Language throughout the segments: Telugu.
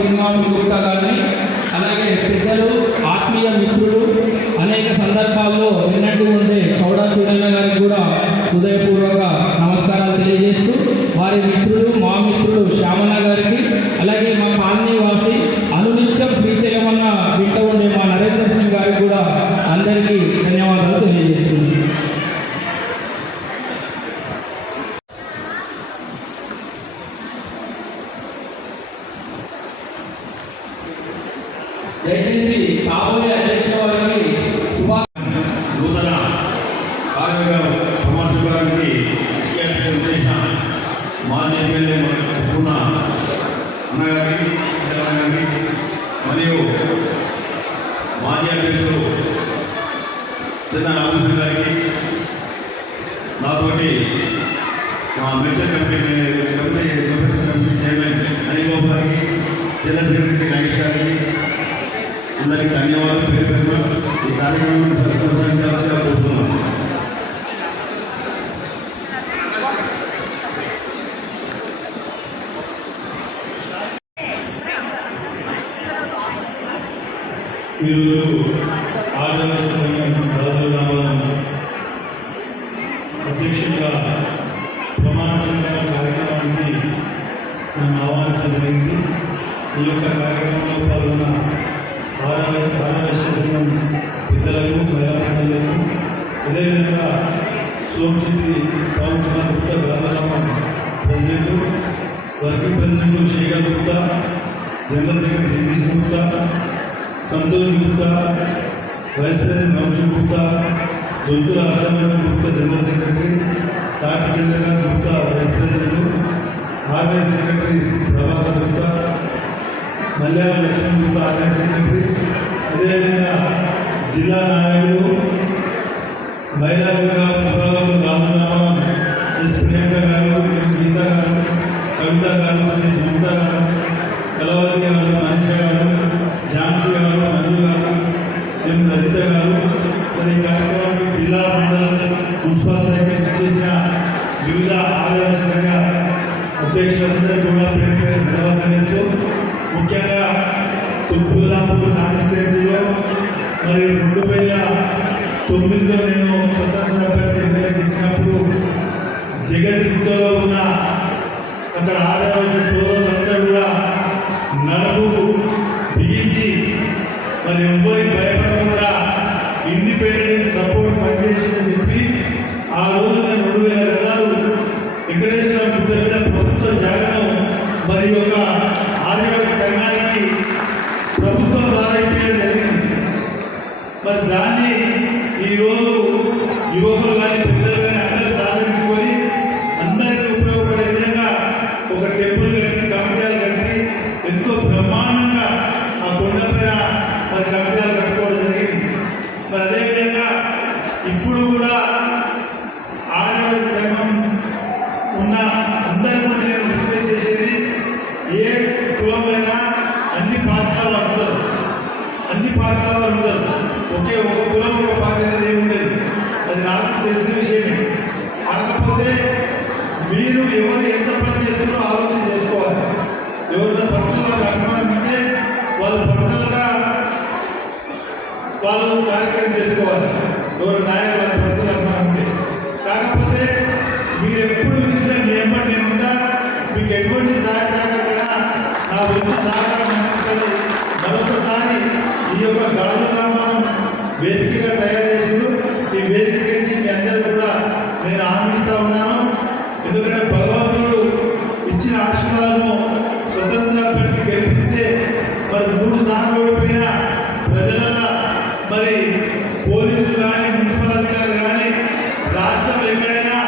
శ్రీనివాస్ గుప్తా గారిని, అలాగే పెద్దలు, ఆత్మీయ మిత్రులు, అనేక సందర్భాల్లో విన్నట్టు ఉండే చౌడా సూరన్న గారికి కూడా హృదయపూర్వక నమస్కారాలు తెలియజేస్తూ, వారి మిత్రులు, మా మిత్రులు శ్యామన్న గారికి, అలాగే మా కాలనీ వాసి అనునిత్యం శ్రీశైలం అన్న వింట ఉండే మా నరేందర్ సింగ్ గారికి కూడా అందరికీ ధన్యవాదాలు తెలియజేస్తున్నాను. దయచేసి కాబోయే అధ్యక్ష వారికి నూతన కార్మిక ప్రమాణ గారికి చేసిన మాజీ ఎమ్మెల్యే ఉన్న అన్నగారికి, గారికి మరియు మాజీ అధ్యక్షులు చిన్న రామకృష్ణ గారికి, నాతోటి మా మెడికల్ కంపెనీ చైర్మన్ హరిబాబు గారికి, జిల్లా సెక్రటరీ నాగేష్ గారికి అందరికీ ధన్యవాదాలు. పేరు పేరున ఈ కార్యక్రమాన్ని పరిశీలించాల్సిగా కోరుతున్నాను. ఈరోజు ఆదివాసీ సంఘం రాజధాని అధ్యక్షుడిగా ప్రమాణ స్వీకార కార్యక్రమానికి నన్ను ఆహ్వానించడం జరిగింది. ఈ యొక్క కార్యక్రమంలో పాల్గొన్న ఆదివాసీ సంఘం పెద్దలకు, మహిళలకు, అదేవిధంగా Somasetti Pavan Kumar Gupta Gandhirama president, working president Shekhar Gupta, general secretary Jagadish Gupta, Santosh Gupta, vice president Vamsi Gupta, Donthula Harshavardhan Gupta general secretary, Thati Chandrakanth Gupta vice president, RI secretary Prabhakar Gupta, Malyala Lakshman Gupta RI secretary, అదేవిధంగా జిల్లా నాయకులు, మహిళా విభాగంలో గాంధీనామం ఎస్ ప్రియాంక గారు, గీతా గారు, కవిత గారు, శ్రీ సునీత గారు, కలవతి గారు, మనిష గారు, ఝాన్సీ గారు, మంజు గారు, ఎం రజిత గారు, మరి ఈ కార్యక్రమానికి జిల్లా మండలం మున్సిపల్ శాఖ చేసిన వివిధ ఆదివాసీ సంఘ అధ్యక్షులందరూ కూడా పేరు పేరు ధన్యవాదాలు. ముఖ్యంగా తుల్పూర్పూర్ కాన్స్టిట్యున్సీలో మరి 2009లో నేను స్వతంత్ర అభ్యర్థి నిర్ణయించినప్పుడు జగద్గుట్టలో ఉన్న అక్కడ ఆదివాసీ సోదరులందరూ కూడా నడుము బిగించి మరి ఎవరికి భయపడకుండా ఇండిపెండెంట్ సపోర్ట్ పనిచేసిందని చెప్పి ఆ రోజు నేను 2000 గజాలు వెంకటేశ్వర గుట్ట మీద ప్రభుత్వ జాగాను మరి యొక్క ఆదివాసీ సంఘానికి ప్రభుత్వం ద్వారా ఇప్పడం జరిగింది. మరి దాన్ని ఈరోజు యువకులు కానీ పెద్దలు కానీ అందరూ సాధించుకొని అందరికీ ఉపయోగపడే విధంగా ఒక టెంపుల్ కట్టి, కమిటీలు కట్టి ఎంతో బ్రహ్మాండంగా ఆ కొండపైన మరి కమిటీలు కట్టుకోవడం జరిగింది. మరి అదేవిధంగా ఇప్పుడు కూడా ఆదివాసీ సంఘం ఉన్న అందరూ కూడా నేను రిక్వెస్ట్ చేసేది, ఏ కులమైనా అన్ని పార్టీల వారు ఉంటారు, అన్ని పార్టీల వారు ఉంటారు. ఒకే ఒక కులం ఒక పార్టీ అనేది ఏమి ఉండేది, అది నాకు తెలిసిన విషయమే. కాకపోతే మీరు ఎవరు ఎంత పని చేస్తున్నారో ఆలోచన చేసుకోవాలి. ఎవరైనా పర్సనల్గా అభిమానం ఉంటే వాళ్ళు పర్సనల్గా వాళ్ళు కార్యక్రమం చేసుకోవాలి. ఎవరు నాయకులు పర్సనల్ అభిమానం ఉంటే. కాకపోతే మీరు ఎప్పుడు చూసినా మీ ఎంబడి నేను ఉంటా, మీకు ఎటువంటి సహాయ సహకారం నా వంతు సహకారం అందిస్తుంది. మరొకసారి ఈ యొక్క గాజునామాను వేదికగా తయారు చేసిండు. ఈ వేదిక నుంచి మీ అందరూ కూడా నేను హామీస్తా ఉన్నాను. ఎందుకంటే భగవంతుడు ఇచ్చిన ఆశీర్వాదము స్వతంత్ర అభ్యర్థి గెలిపిస్తే మరి 3 సార్లు ఓడిపోయిన ప్రజల మరి పోలీసులు కానీ, మున్సిపల్ అధికారులు కానీ, రాష్ట్రంలో ఎక్కడైనా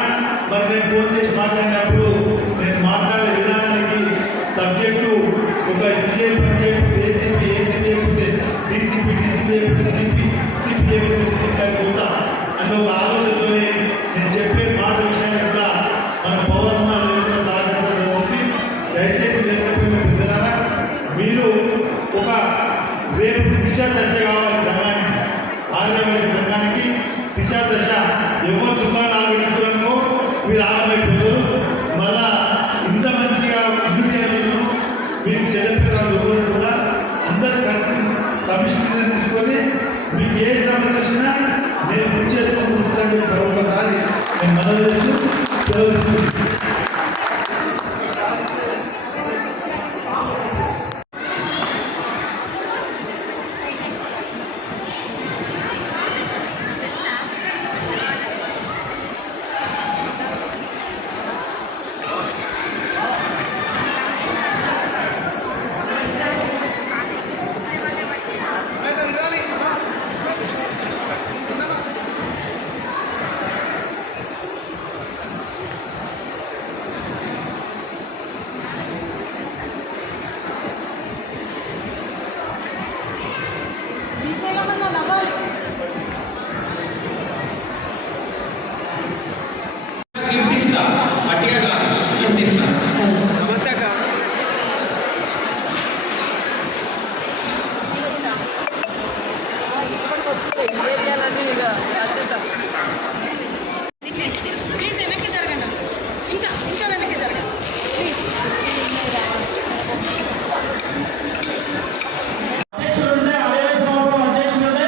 మరి నేను ఫోన్ చేసి మాట్లాడినప్పుడు నేను మాట్లాడే విధానానికి సబ్జెక్టు ఒక సీఏ పనిచేయకపోతే ఏసీపీ, ఏసీపీ అయిపోతే డీసీపీ, డీసీపీ అయిపోతే సిపి, సిపి అయిపోతే డీసీపీ అయిపోతా అనే ఒక ఆలోచనతోనే నేను చెప్పే మాట విషయాన్ని కూడా మన పౌరమాలు సహకరించడం జరుగుతుంది. దయచేసి లేకపోయిన పెద్దలారా, మీరు ఒక రేపు దిశ దశ కావాలి సంఘానికి, ఆదివాసీ సంఘానికి దిశ దశ. ఎవరు దుకాణాలు పెట్టుకోవడంలో మీరు ఆగమైపోతారు. వచ్చినా నేను కృషి చేసుకుని చూస్తాను మరొకసారి నేను మనవి చేస్తూ సెలవు తీసుకుంటున్నాను. గిఫ్ట్ ఇస్తా అట్టిగా కాదు గిఫ్ట్ ఇస్తా ఇప్పటికి వస్తుంది ఏరియాలన్నీ ఇక అచ్చేద్దాం. ప్లీజ్ వెనక్కి జరగండి, ఇంకా ఇంకా వెనక్కి జరగండి ప్లీజ్. అధ్యక్షుడుంటే 65 సంవత్సరం అధ్యక్షుడుంటే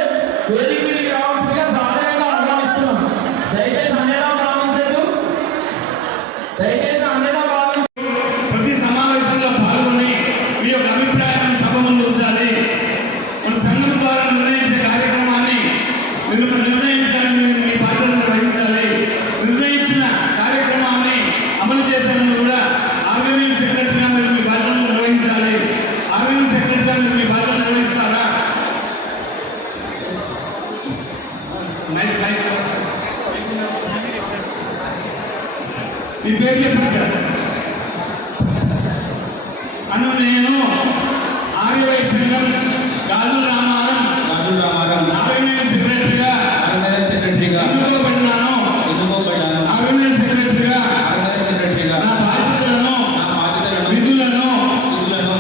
వేదిక మీదకి రావాల్సిందిగా సాధారణంగా ఆహ్వానిస్తున్నాం. దయచేసి అన్నిలా భావించదు, దయచేసి అన్నిలా భావించదు. ప్రతి సమావేశంలో పాల్గొని మీ యొక్క అభిప్రాయాన్ని సభ ముందు ఉంచాలి. మన సంఘం ద్వారా నిర్ణయించే కార్యక్రమాన్ని నిర్ణయించడానికి మీ బాధ్యతను వహించాలి. నిర్ణయించిన కార్యక్రమాన్ని అమలు చేసేందుకు కూడా ఆర్గనైజింగ్ సెక్రటరీగా మీరు మీ బాధ్యతను నిర్వహించాలి. ఆర్గనైజింగ్ సెక్రటరీగా మీరు మీ బాధ్యతను నిర్వహిస్తారా? మీ పేరు చెప్పండి సార్. అను నేను ఆర్యవై సంఘం గాజు రామారం ఆర్గనైజింగ్ సెక్రటరీగా ఎన్నుకోబడ్డాను. ఆర్గనైజింగ్ సెక్రటరీగా నా బాధ్యతలను విధులను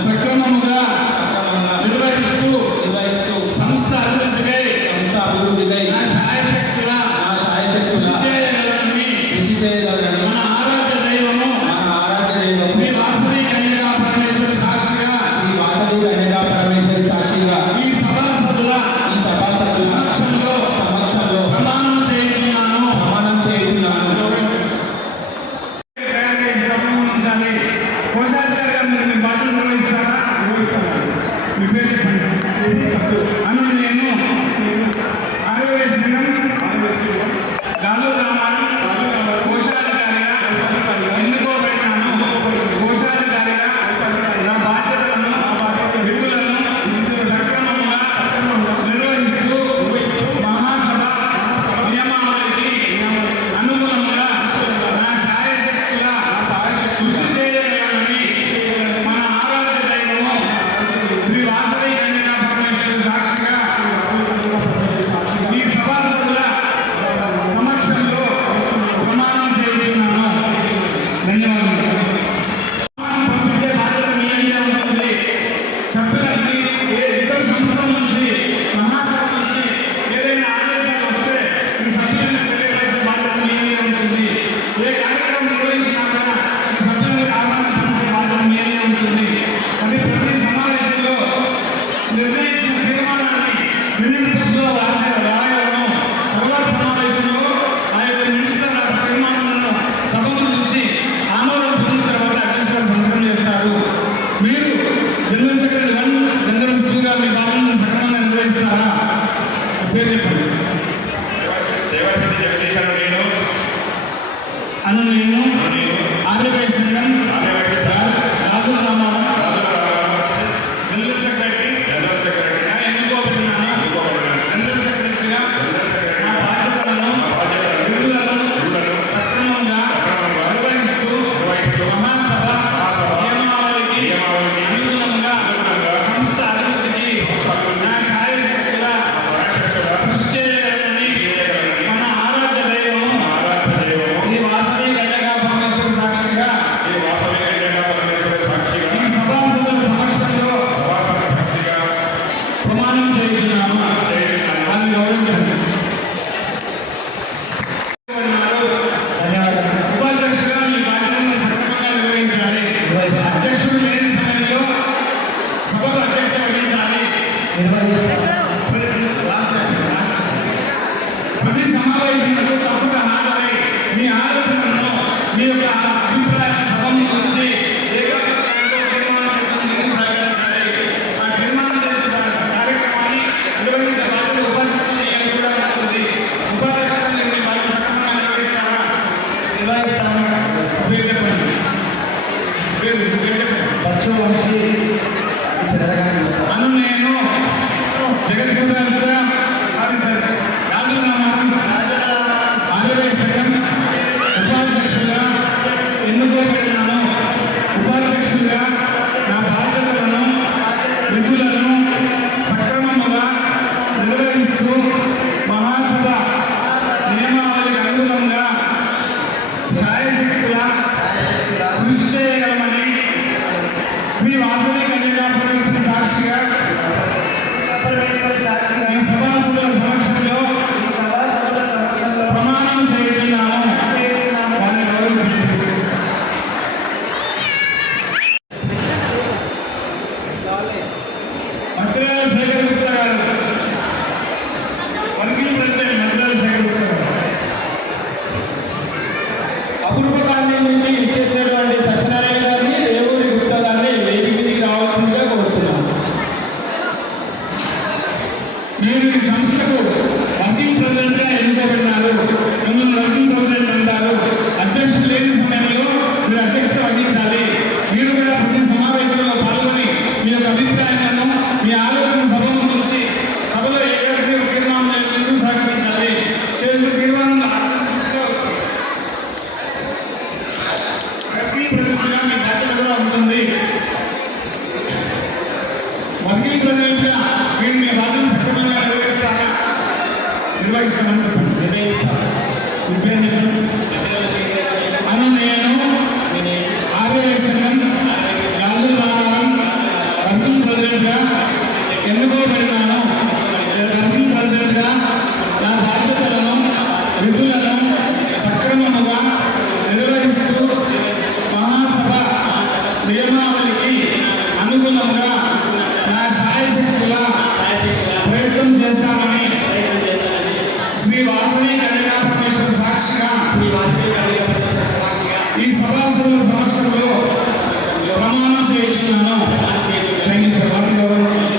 సక్రమముగా నిర్వహిస్తూ సంస్థ అభివృద్ధికై నా శాయశక్తులా కృషి చేయగలనని మన ఆరాధ్య దైవము మీ వాసవి కన్యకా పరమేశ్వరి సాక్షిగా నిర్వహిస్తాను. పేరు చెప్పండి. పేరు చెప్పండి. బచ్చు వంశీ అను నేను జగద్గురు ఆర్యవైశ్య సంఘం ఉపాధ్యక్షులుగా ఎన్నుకోబడినాను. ఉపాధ్యక్షులుగా నా బాధ్యతలను విధులను సక్రమంగా నిర్వహిస్తూ మహాసభ నియమావళికి అనుగుణంగా ఛాయశక్తుల కృషి చేయగలమని శ్రీ వాసవి కన్యకా పరమేశ్వరి సాక్షిగా ఈ సభాసదుల సమక్షంలో ప్రమాణం చేస్తున్నాను. వారిని గౌరవించండి. మంత్రాల శేఖర్ గుప్తా గారు, వర్కింగ్ ప్రెసిడెంట్ మంత్రాల శేఖర్ గుప్తా గారు. అపూర్వ కాలనీ నుంచి ఇచ్చేసినటువంటి సత్యనారాయణ గారిని, రేవూరి గుప్తా గారిని వేదికకి రావాల్సిందిగా కోరుతున్నాను. మీరు ఈ సంస్థకు వర్కింగ్ ప్రెసిడెంట్గా ఎన్నుకోబడినారు. మిమ్మల్ని వర్కింగ్ ప్రెసిడెంట్ అంటారు. అధ్యక్షులు లేని సమయంలో మీరు అధ్యక్షత వహించాలి. మీరు కూడా ప్రతి సమావేశంలో పాల్గొని మీ యొక్క అభిప్రాయాలను, మీ ఆలోచన సభ నుంచి సభలో ఏదైతే తీర్మానం ఎందుకు సహకరించాలి. చేసిన తీర్మానం వర్కింగ్ ప్రెసిడెంట్గా మీ బాధ్యత కూడా ఉంటుంది. వర్కింగ్ ప్రెసిడెంట్గా మీరు మీ బాధ్యత సక్రమంగా నిర్వహిస్తామని చెప్పండి. అను నేను ఆర్యవైశ్య సంఘం గాజుల రామారం వర్కింగ్ ప్రెసిడెంట్గా ఎన్నుకోబడినాను. వర్కింగ్ ప్రెసిడెంట్గా నా బాధ్యతలను విధులను సక్రమముగా నిర్వహిస్తూ మహాసభ నియమావళికి అనుగుణంగా నా శాయశక్తుల ప్రయత్నం చేస్తామని శ్రీ వాసవి కన్యకా పరమేశ్వరి సాక్షిగా ఈ సభాసదుల సమక్షంలో ప్రమాణం చేయించున్నాను. Thank you sir. వారిని గౌరవించండి.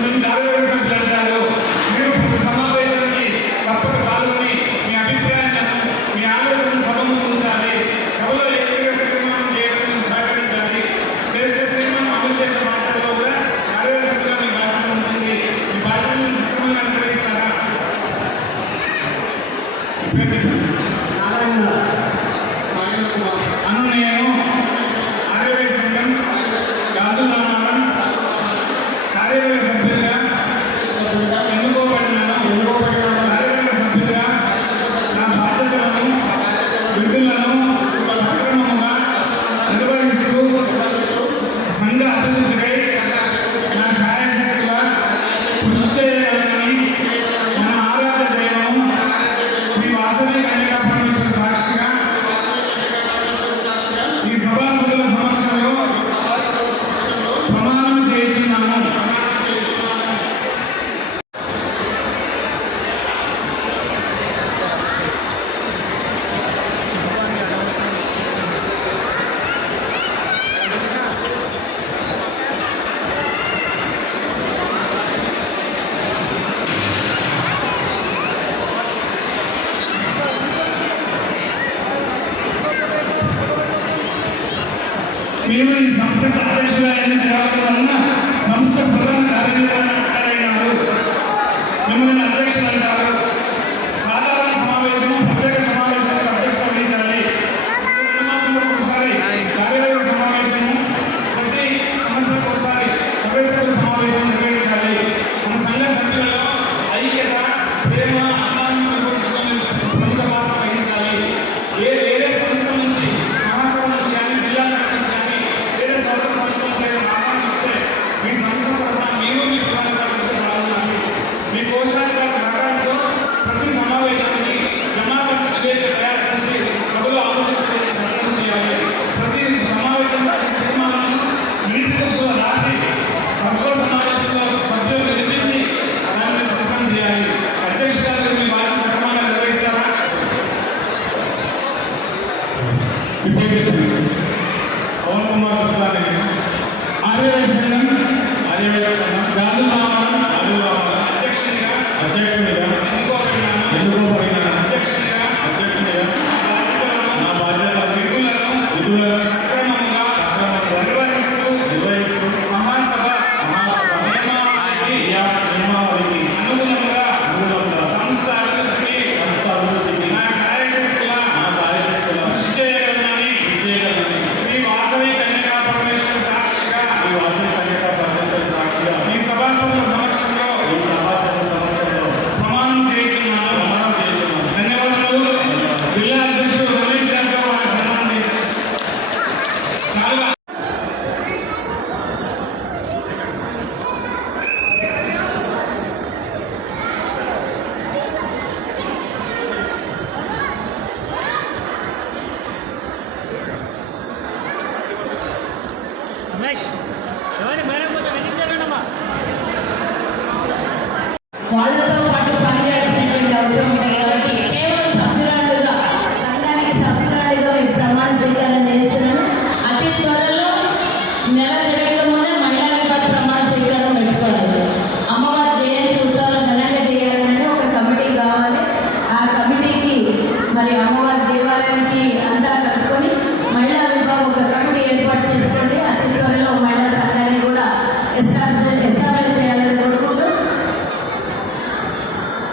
ముందు ఆర్యవైశ్య సభ్యులు అంటారు. మీరు ప్రతి సమావేశానికి తప్పక పాల్గొని మీ అభిప్రాయాలను, మీ ఆలోచన సభ ముందు ఉంచాలి. సభలో ఏకైక తీర్మానం చేయడం సహకరించాలి. చేసే తీర్మానం అమలు చేసే మాటల్లో కూడా ఆర్యవైశ్య సభ్యులుగా మీ బాధ్యత ఉంటుంది. మీ బాధ్యతను సక్రమంగా నిర్వహిస్తారా? పేరు చెప్పండి. అను నేను ఆర్యవైశ్య సంఘం గాజుల రామారం కార్యవర్గ సభ్యులుగా ఎన్నుకోబడినాను. కార్యవర్గ సభ్యులుగా నా బాధ్యతలను విధులను సక్రమంగా నిర్వహిస్తూ సంఘ అభివృద్ధికై నా శాయశక్తుల కృషి చేయగలనని మన ఆరాధ్య దైవం శ్రీ వాసవి కన్యకా పరమేశ్వరి సాక్షిగా ఈ సభాసదుల సమక్షంలో ప్రమాణం చేస్తున్నాను. మీరు ఈ సంస్థకు అధ్యక్షులుగా ఎన్నికవడం వలన సంస్థ ప్రధాన కార్యనిర్వహణాధికారి మిమ్మల్ని అధ్యక్షులు అంటారు. సాధారణ సమావేశం, ప్రత్యేక సమావేశాలకు అధ్యక్షత వహించాలి. 2 మాసాలకు ఒకసారి కార్యవర్గ సమావేశము, ప్రతి సంవత్సరానికి ఒకసారి సభ్యుల సమావేశం నిర్వహించాలి. మన సంఘ సభ్యులలో ఐక్యత, ప్రేమ, అన్నాన్ని పెంపొందించుకొని ప్రముఖ పాత్ర వహించాలి. వేరే సంస్థ నుంచి మహాసభ నుంచి కానీ జిల్లా సంస్థ నుంచి కానీ వేరే సౌర సంస్థలు చేయడం ఆహ్వానిస్తే మీ సంస్థ తరఫున మీరు మీ పాల్గొనాలి. మీ కోశాధికారి సహకారంతో ప్రతి సమావేశానికి జమాఖర్చు నివేదిక తయారు చేసి సభలో ఆమోదించే సందర్భం చేయాలి. ప్రతి సమావేశంలో తీర్మానాలను నీటి కోర్సులో రాసి తక్కువ సమావేశంలో సభ్యులకు వినిపించి దాన్ని సంతకం చేయాలి. అధ్యక్ష గారు మీ బాధ్యత సక్రమంగా నిర్వహిస్తారా? పవన్ కుమార్ గుప్తాని ఆర్యవైశ్య సంఘం గాజుల రామారం అధ్యక్షునిగా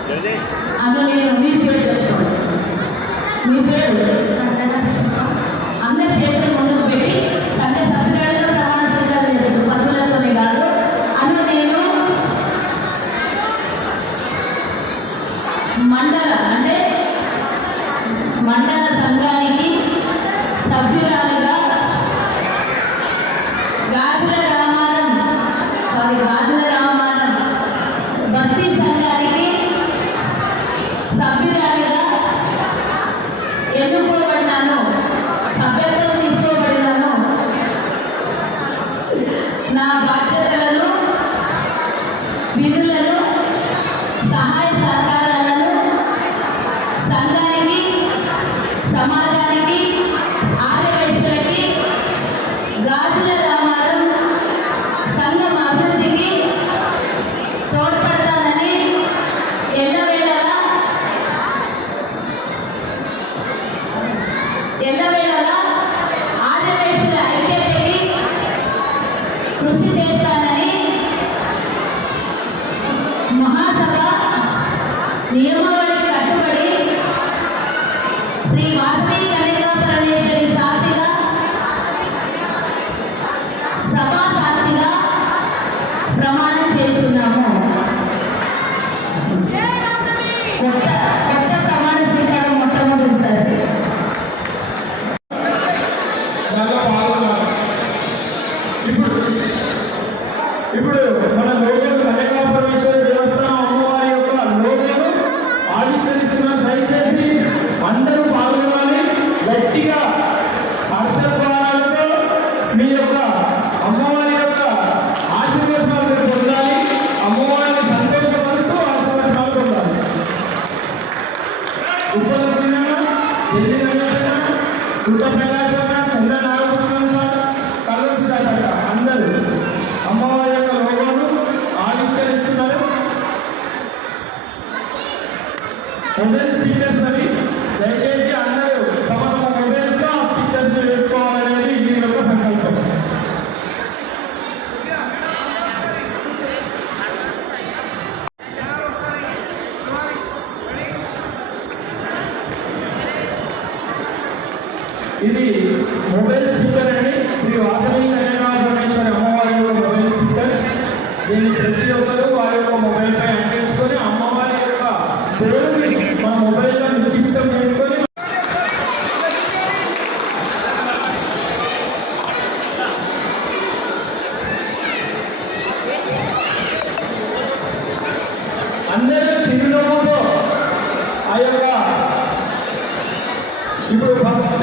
అను నేను మీ పేరు చెప్తాను. మీ పేరు అందరి చేతులు ముందుకు పెట్టి సంఘ సభ్యురాలుగా ప్రమాణ స్వీకారం చేస్తారు. పదవులతోనే కాదు. అను నేను మండల సంఘానికి సభ్యురాలుగా గాజుల రామారం బస్తీ సంఘానికి సభ్యురాలుగా ఎన్నుకోబడినాను, సభ్యత్వం తీసుకోబడినాను. నా బాధ్యతలను, విధులను, సహాయ సహకారాలను సంఘానికి, సమాజానికి, ఆర్యవైశ్యులకి, గాజుల రామారం సంఘం అభివృద్ధికి తోడ్పడతానని ఎల్లవేళలా ఆర్యవైశ్యుల ఐక్యతకి కృషి చేస్తానని మహాసభ నియమావళికి కట్టుబడి శ్రీ వాసవి కన్యకా పరమేశ్వరి సాక్షిగా, సభా సాక్షిగా ప్రమాణం చేస్తున్నాము. కొత్త ప్రమాణ స్వీకారం మొట్టమొదటిసారి. దాంట్లో పాల్గొన్నారు. ఇప్పుడు మన లోగోలు కన్యకా పరమేశ్వరి దేవస్థానం అమ్మవారి యొక్క లోగోను ఆవిష్కరిస్తున్నారు. దయచేసి అందరూ పాల్గొనాలి. గట్టిగా హర్షద్వారాలతో మీ యొక్క అమ్మవారి యొక్క ఆశీర్వచనాలు మీరు పొందాలి. అమ్మవారిని సంతోషపరుస్తూ ఆశీర్వచనాలు పొందాలి. ఉప్పల సినిమా, ఢిల్లీ రమేష్, కృత ప్రకాశ్, చంద్ర నాగభూషణ్ సార్, కల్వ సిద్ధార్థ అందరూ అమ్మవారి యొక్క లోగోను ఆవిష్కరిస్తున్నారు. మొబైల్ స్పీకర్స్ అవి దయచేసి అందరూ తమ తమ మొబైల్స్ ఆ స్పీకర్స్ వేసుకోవాలనేది మీ యొక్క సంకల్పం. ఇది మొబైల్ స్పీకర్ అండి. శ్రీ వాసవి కన్యకా పరమేశ్వరి అమ్మవారి యొక్క మొబైల్ స్పీకర్. దీన్ని ప్రతి ఒక్కరూ వారి యొక్క మొబైల్ పై అంటించుకొని అమ్మవారి యొక్క పేరుని మన మొబైల్లో నిశ్చితం చేసుకొని అందరూ చిరునవ్వుతో ఆ యొక్క ఇప్పుడు ఫస్ట్